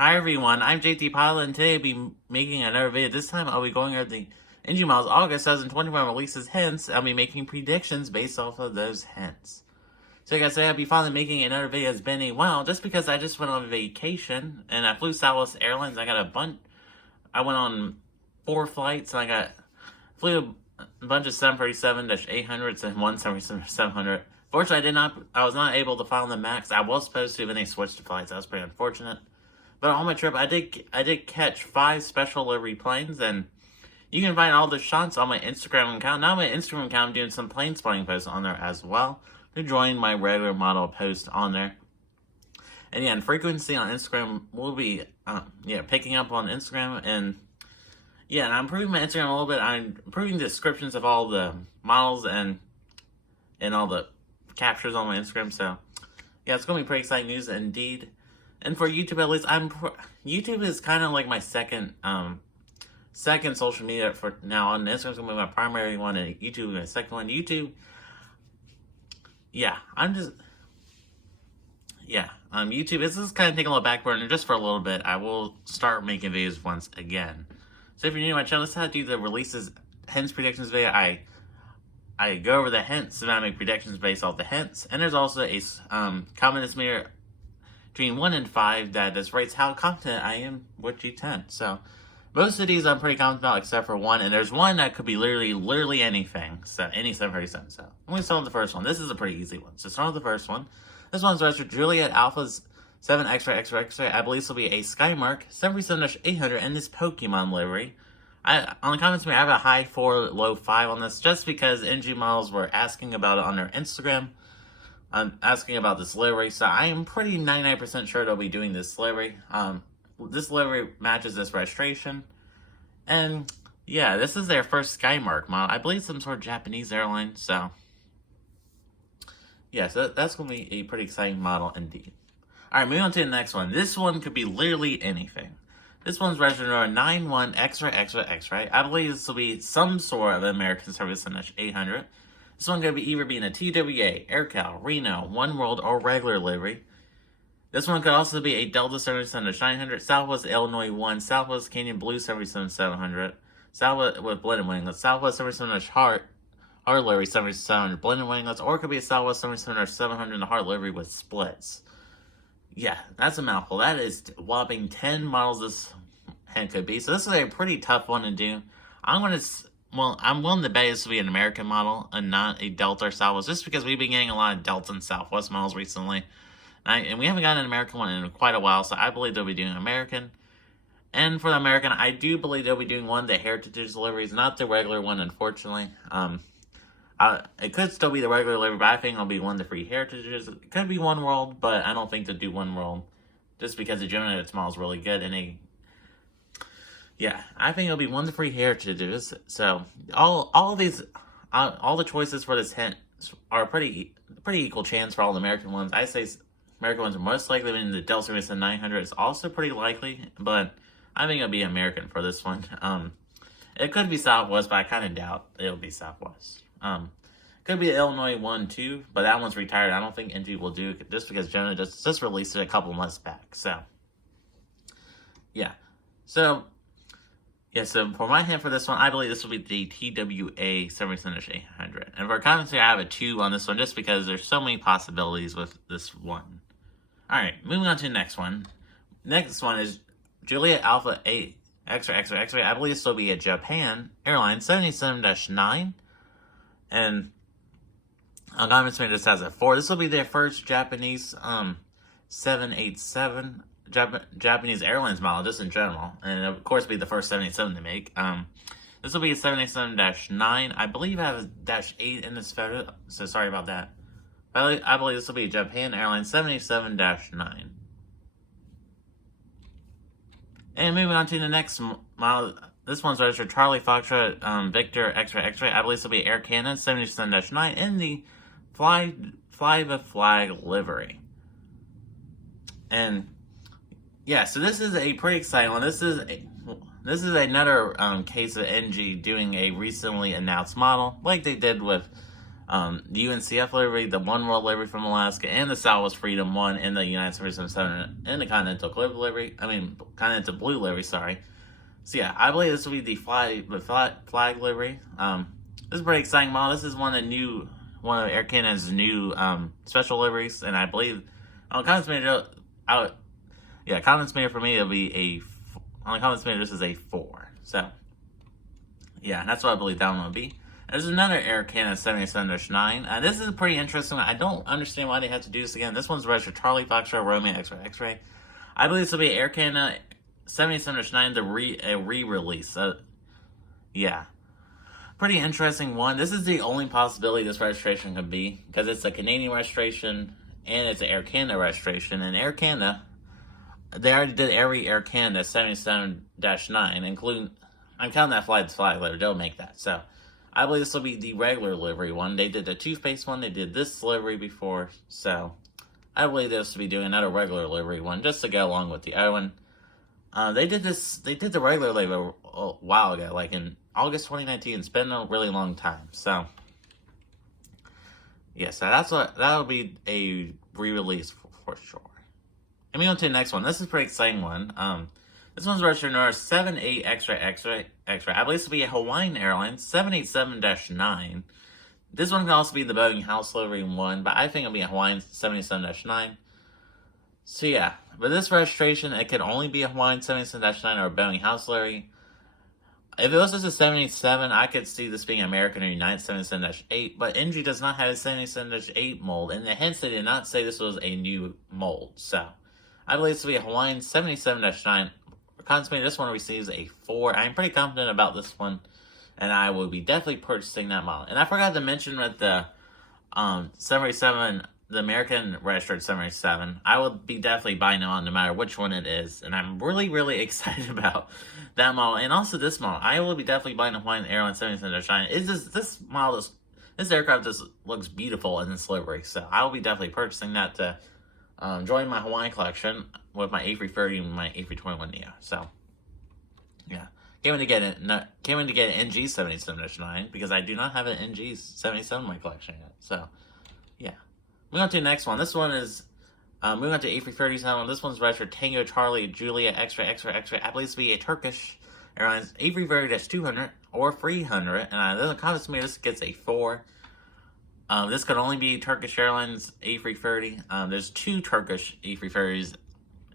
Hi everyone, I'm JT Pilot, and today I'll be making another video. This time I'll be going over the engine models August 2021 releases, hence I'll be making predictions based off of those hints. So like I said, I'll be finally making another video. It's been a while, just because I just went on vacation, and I flew Southwest Airlines. I went on 4 flights, and flew a bunch of 737-800s and one 737-700. Fortunately, I was not able to fly on the MAX. I was supposed to, but they switched the flights. That was pretty unfortunate. But on my trip, I did catch 5 special livery planes, and you can find all the shots on my Instagram account. Now my Instagram account, I'm doing some plane spotting posts on there as well to join my regular model post on there. And yeah, and frequency on Instagram will be picking up on Instagram, and yeah, and I'm improving my Instagram a little bit. I'm improving the descriptions of all the models and all the captures on my Instagram. So yeah, it's gonna be pretty exciting news indeed. And for YouTube, at least, YouTube is kind of like my second social media for now. On Instagram's gonna be my primary one, and YouTube is my second one. YouTube, YouTube. This is kind of taking a little back burner just for a little bit. I will start making videos once again. So if you're new to my channel, this is how to do the releases, hints, predictions video. I go over the hints, and I make predictions based off the hints. And there's also a confidence meter between 1 and 5 that just rates how confident I am with G10. So most of these I'm pretty confident about, except for one, and there's one that could be literally anything. So any 737. So I'm gonna start with the first one. This is a pretty easy one. So start with the first one. This one's registered Juliet Alpha's 7XXX. I believe this will be a Skymark 737-800 in this Pokemon livery. On the comments, I have a high 4, low 5 on this, just because NG models were asking about it on their Instagram. I'm asking about this livery, so I am pretty 99% sure they'll be doing this livery. This livery matches this registration. And yeah, this is their first Skymark model. I believe some sort of Japanese airline, so yeah, so that's going to be a pretty exciting model indeed. Alright, moving on to the next one. This one could be literally anything. This one's registered on 91XXX, right? I believe this will be some sort of American Service -800. This one could be either being a TWA, AirCal, Reno, Oneworld, or regular livery. This one could also be a Delta 77-900, Southwest Illinois 1, Southwest Canyon Blue 77-700, Southwest with blended winglets, Southwest 77 Heart livery 7700 blended winglets, or it could be a Southwest 77-700 in the Heart livery with splits. Yeah, that's a mouthful. That is whopping 10 models this hand could be. So this is a pretty tough one to do. I'm willing to bet this will be an American model and not a Delta or Southwest, just because we've been getting a lot of Delta and Southwest models recently. And we haven't gotten an American one in quite a while, so I believe they'll be doing American. And for the American, I do believe they'll be doing one of the Heritage deliveries, not the regular one, unfortunately. It could still be the regular delivery, but I think it'll be one of the free Heritages. It could be Oneworld, but I don't think they'll do Oneworld, just because the Gemini model is really good, and yeah, I think it'll be one of the free Heritages. So all the choices for this hint are pretty equal chance for all the American ones. I say American ones are most likely, and the Delta Series 900 is also pretty likely, but I think it'll be American for this one. It could be Southwest, but I kind of doubt it'll be Southwest. Could be Illinois 1 too, but that one's retired. I don't think NG will do it, just because Jonah just released it a couple months back. So yeah, so for my hint for this one, I believe this will be the TWA 737-800. And for commentary, I have a 2 on this one, just because there's so many possibilities with this one. Alright, moving on to the next one. Next one is Juliet Alpha 8XXX. I believe this will be a Japan Airlines 77-9. And on commentary, this has a 4. This will be their first Japanese 787 Japanese Airlines model, just in general, and of course be the first 787 to make. This will be a 787-9. I believe I have a -8 in this photo, so sorry about that. I believe this will be a Japan Airlines 787-9. And moving on to the next model, this one's registered Charlie Foxtrot Victor X-ray. I believe this will be Air Canada 77-9 in the Fly the Flag livery. And yeah, so this is a pretty exciting one. This is another case of NG doing a recently announced model, like they did with The UNCF livery, the Oneworld livery from Alaska, and the Southwest Freedom 1 in the United 777 and the Continental KLUV livery. Continental Blue livery, sorry. So yeah, I believe this will be the flag livery. This is a pretty exciting model. This is one of Air Canada's new special liveries, and I believe comments made for me it'll be on the comments made this is a 4. So yeah, that's what I believe that one will be. There's another Air Canada 787-9. This is pretty interesting. I don't understand why they had to do this again. This one's registered Charlie Foxtrot Romeo X-Ray X-Ray. I believe this will be Air Canada 787-9, a re-release. Yeah. Pretty interesting one. This is the only possibility this registration could be, because it's a Canadian registration and it's an Air Canada registration. And Air Canada, they already did every Air Canada 77-9, including, I'm counting that flight later, they'll make that. So I believe this will be the regular livery one. They did the toothpaste one, they did this livery before, so I believe this will be doing another regular livery one just to go along with the other one. They did the regular livery a while ago, like in August 2019. It's been a really long time, so yeah, so that'll be a re-release for sure. And we go to the next one. This is a pretty exciting one. This one's registered number 78XXX. I believe this will be a Hawaiian Airlines 787-9. This one can also be the Boeing House livery one, but I think it'll be a Hawaiian 787-9. So yeah, with this registration, it could only be a Hawaiian 787-9 or a Boeing House livery. If it was just a 787, I could see this being American or United 787-8, but NG does not have a 787-8 mold, and hence they did not say this was a new mold. So I believe this will be a Hawaiian 787-9. Consequently, this one receives a 4. I'm pretty confident about this one, and I will be definitely purchasing that model. And I forgot to mention with the 787, the American registered 787, I will be definitely buying them on no matter which one it is. And I'm really, really excited about that model. And also this model. I will be definitely buying a Hawaiian Airlines 787-9. This model, this aircraft just looks beautiful in this livery. So I will be definitely purchasing that to join my Hawaiian collection with my A330 and my A321neo. So yeah, came in to get an NG 77-9 because I do not have an NG 77 in my collection yet. So yeah, moving on to the next one. This one is moving on to A330s. This one's registered Tango Charlie Julia X-ray. I believe this to be a Turkish Airlines A330-200 or 300, and the comments to me this gets a 4. This could only be Turkish Airlines A330. There's 2 Turkish A330s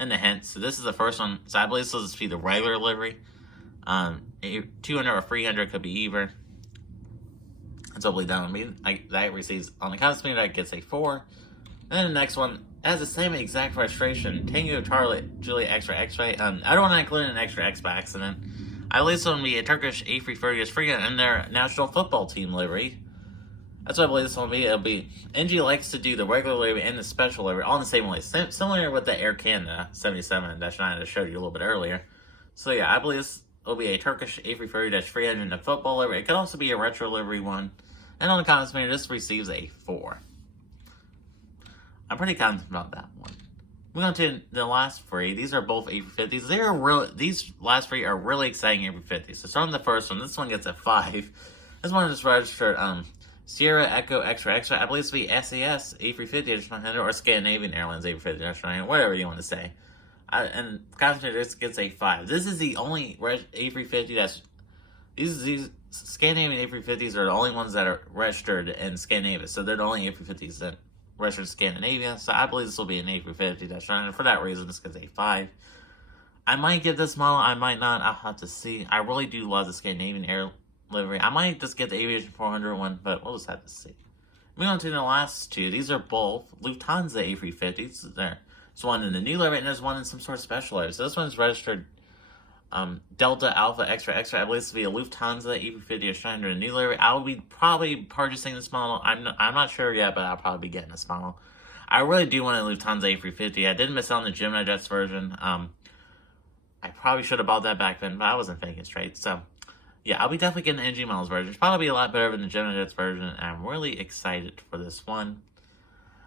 in the hint, so this is the first one. So I believe this will just be the regular livery. 200 or 300 could be either. That's hopefully done with me. That receives on the comments to me that gets a 4. And then the next one has the same exact registration, Tango Charlie Julia X-ray. I don't want to include an extra X by accident. I believe this one will be a Turkish A330 300 in their national football team livery. That's what I believe this one will be. It'll be, NG likes to do the regular livery and the special livery all in the same way. Similar with the Air Canada 77-9 I showed you a little bit earlier. So yeah, I believe this will be a Turkish A330-300 in the football livery. It could also be a retro livery one. And on the comments meter, this receives a 4. I'm pretty confident about that one. Moving on to the last 3. These are both A350s. These last 3 are really exciting A350s. So starting the first one, this one gets a 5. This one is registered Sierra Echo X-Ray. I believe this will be SAS A350-900 or Scandinavian Airlines A350-900, whatever you want to say. And confident this gets a 5. This is the only A350 that's... These Scandinavian A350s are the only ones that are registered in Scandinavia. So they're the only A350s that registered in Scandinavia. So I believe this will be an A350-900. And for that reason, this gets a 5. I might get this model. I might not. I'll have to see. I really do love the Scandinavian Air livery. I might just get the Aviation 400 one, but we'll just have to see. Moving on to the last 2. These are both Lufthansa A350s. There's one in the new livery and there's one in some sort of special livery. So this one's registered Delta Alpha X-Ray. I believe this will be a Lufthansa A350-900 in the new livery. I will be probably purchasing this model. I'm not sure yet, but I'll probably be getting this model. I really do want a Lufthansa A350. I did miss out on the Gemini Jets version. I probably should have bought that back then, but I wasn't thinking straight. So yeah, I'll be definitely getting the NG models version. It's probably a lot better than the Gemini Jets version, and I'm really excited for this one.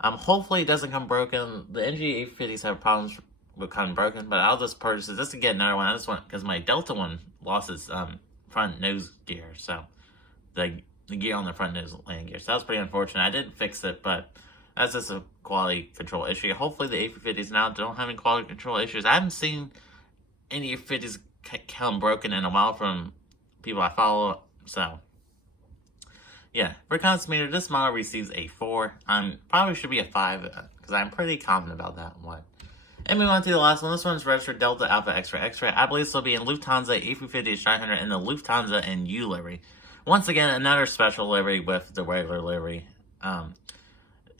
Hopefully it doesn't come broken. The NG A350s have problems with coming broken, but I'll just purchase it just to get another one. I just want, because my Delta one lost its front nose gear, so the the gear on the front is landing gear. So that was pretty unfortunate. I didn't fix it, but that's just a quality control issue. Hopefully the A350s now don't have any quality control issues. I haven't seen any A350s come broken in a while from people I follow. So, yeah. For concept meter, this model receives a 4. Probably should be a 5, because I'm pretty confident about that one. And moving on to the last one. This one's registered Delta Alpha X-Ray X-Ray. I believe this will be in Lufthansa A350-900 and the Lufthansa and U livery. Once again, another special livery with the regular livery.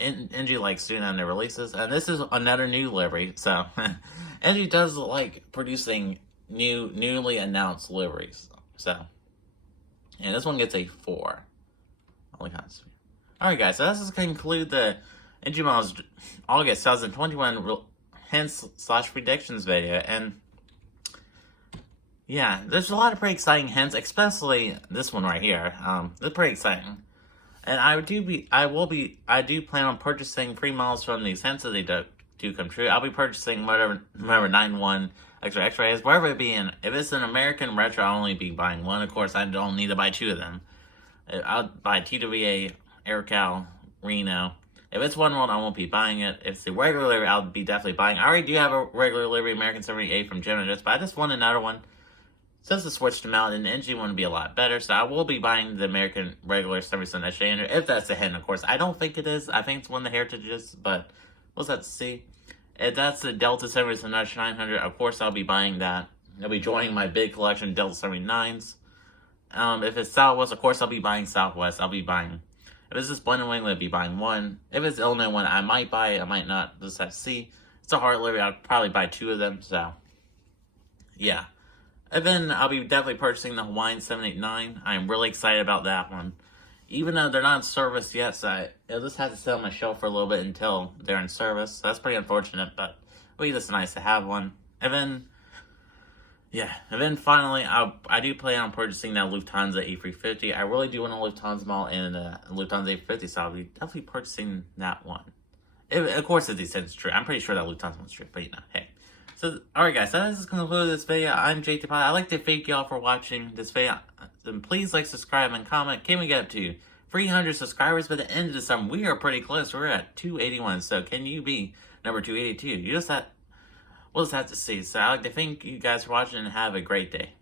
NG likes doing on their releases, and this is another new livery. So, NG does like producing newly announced liveries. So, and this one gets a 4. Alright guys, so this is going to conclude the NG Models August 2021 hints/predictions video. And yeah, there's a lot of pretty exciting hints, especially this one right here. They're pretty exciting. And I do plan on purchasing pre-models from these hints if they do come true. I'll be purchasing whatever 9.1 extra X-ray is, wherever it be. And if it's an American retro, I'll only be buying one. Of course, I don't need to buy 2 of them. I'll buy TWA, AirCal, Reno. If it's Oneworld, I won't be buying it. If it's the regular livery, I'll be definitely buying. I already do have a regular livery American 78 from Genesis, but I just want another one. Since I switched them out, and the NG one would be a lot better, so I will be buying the American regular 77 standard, if that's a hint, of course. I don't think it is. I think it's one of the Heritages, but we'll have to see. If that's the Delta 79-900, of course I'll be buying that. I'll be joining my big collection of Delta 79s. If it's Southwest, of course I'll be buying Southwest. I'll be buying... If it's just Blended Wing, I'll be buying 1. If it's Illinois one, I might buy it, I might not. Just have to see. It's a hard livery, I'll probably buy 2 of them, so... Yeah. And then I'll be definitely purchasing the Hawaiian 789. I'm really excited about that one. Even though they're not in service yet, so I'll just have to sit on my shelf for a little bit until they're in service. So that's pretty unfortunate, but it'll be just nice to have one. And then, yeah. And then finally, I do plan on purchasing that Lufthansa A350. I really do want a Lufthansa model and a Lufthansa A350, so I'll be definitely purchasing that one. Of course, if these things are true. I'm pretty sure that Lufthansa one's true, but you know, hey. So, alright guys, so this is going to conclude this video. I'm JT Pod. I'd like to thank y'all for watching this video. And please like, subscribe, and comment. Can we get up to 300 subscribers by the end of the summer? We are pretty close. We're at 281. So, can you be number 282? We'll just have to see. So, I'd like to thank you guys for watching and have a great day.